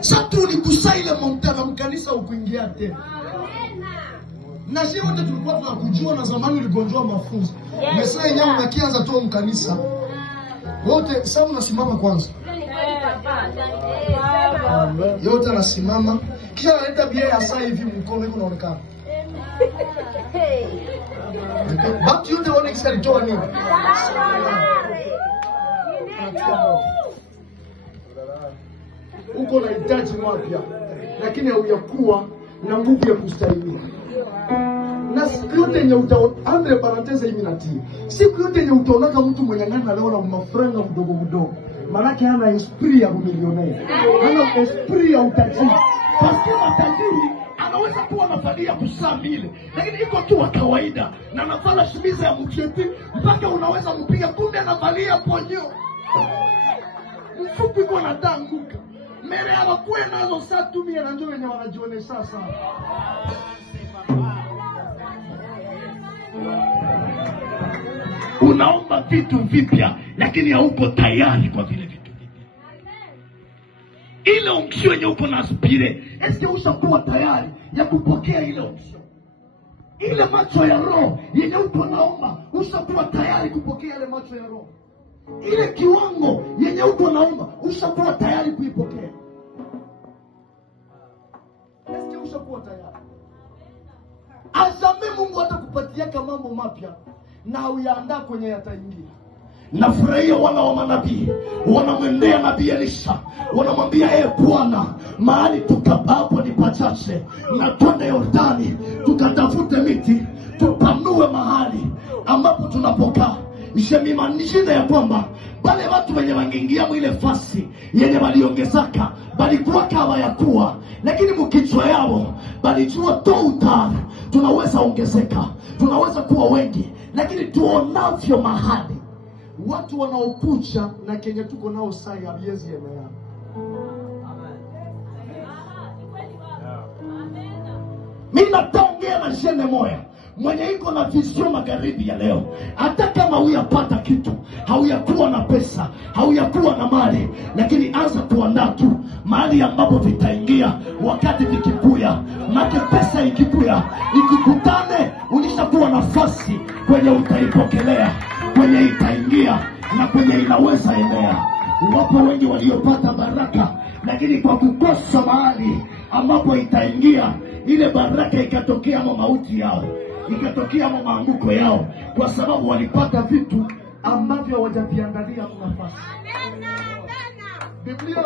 Sasa tulikusa ile montana mkanisa ukuingia tena. Na sisi wote tulikuwa tunakujua na zamani uligonjwa mafunzo. Mesa yenyewe unakianza tu mkanisa. Wote sasa unasimama kwanza. Yote anasimama. Kisha analeta bia ya saa hivi mkono wako unaonekana. But you the one excited to nini? Uko na hitaji mapya lakini hauyakuwa na nguvu ya kustahimili. Na siku yote yenye utaona parenthese hii minatii. Siku yote yenye utaona mtu mwenye ngana leo na mafranga mdogo mdogo. Maana hana esprit ya milionea. Hana esprit ya utajiri. Basi matajiri anaweza kuwa anafalia kusaa vile, lakini iko tu wa kawaida na anafanya shimiza ya mketi mpaka unaweza mpiga, kumbe anavalia ponyo. Mfupi kwa natanguka. Mere hawakuwe nazo saa tumia na njoo wenye wanajione sasa. Unaomba vitu vipya lakini hauko tayari kwa vile vitu vipya. Ile unksio yenye uko na aspire, eske ushakuwa tayari ya kupokea ile unksio? Ile macho ya roho yenye uko naomba, ushakuwa tayari kupokea ile macho ya roho? Ile kiwango yenye uko naomba, ushakuwa tayari kuipokea? Eske ushakuwa tayari? Azame Mungu atakupatia kama mambo mapya na uyaandaa kwenye yataingia. Nafurahia wana wa manabii wanamwendea nabii Elisha, wanamwambia Bwana, mahali tukabapo ni pachache, na twende Yordani tukatafute miti tupanue mahali ambapo tunapokaa. Ishemimaanisha ya kwamba wale watu wenye wangeingia mwile fasi yenye waliongezaka balikuwa kawa ya kuwa, lakini mkichwa yao balijua toutar tunaweza ongezeka, tunaweza kuwa wengi, lakini tuonavyo mahali watu wanaokucha na Kenya tuko nao saa ya miezi ya mea. Mimi nataongea na jene moya mwenye iko na vision magharibi ya leo. Hata kama huyapata kitu, hauyakuwa na pesa, hauyakuwa na mali, lakini anza kuandaa tu mahali ambapo vitaingia wakati vikikuya. Maana pesa ikikuya, ikikutane, ulishakuwa nafasi kwenye utaipokelea, kwenye itaingia na kwenye inaweza enea. Wapo wengi waliopata baraka, lakini kwa kukosa mahali ambapo itaingia, ile baraka ikatokea mauti yao, ikatokea maanguko yao, kwa sababu walipata vitu ambavyo hawajaviangalia nafasi. Biblia